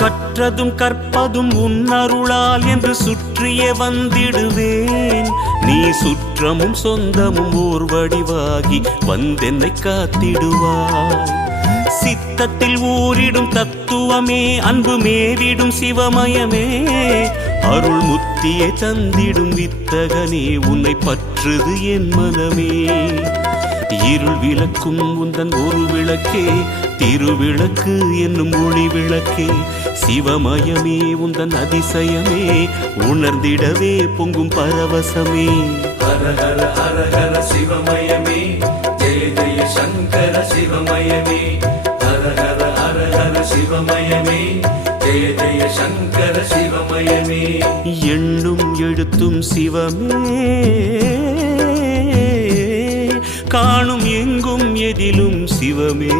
கற்றதும் கற்பதும் உன்னருளால் என்று சுற்றியே வந்திடுவேன். நீ சுற்றமும் சொந்தமும் ஓர் வடிவாகி வந்தென்னை காத்திடுவாய். சித்தத்தில் ஊரிடும் தத்துவமே, அன்பு மேவிடும் சிவமயமே, அருள் முத்தியை தந்திடும் வித்தகனே, உன்னை பற்றுது என் மனமே. இருள் விளக்கும் உந்தன் ஒரு விளக்கே, திருவிளக்கு என்னும் ஒளி விளக்கே, சிவமயமே உந்தன் அதிசயமே, உணர்ந்திடவே பொங்கும் பரவசமே. ஹர ஹர ஹர ஹர சிவமயமே, ஜெய ஜெய சங்கர சிவமயமே. ஹர ஹர ஹர ஹர சிவமயமே, ஜெய ஜெய சங்கர சிவமயமே. எண்ணும் எழுத்தும் சிவமே, காணும் எங்கும் எதிலும் சிவமே.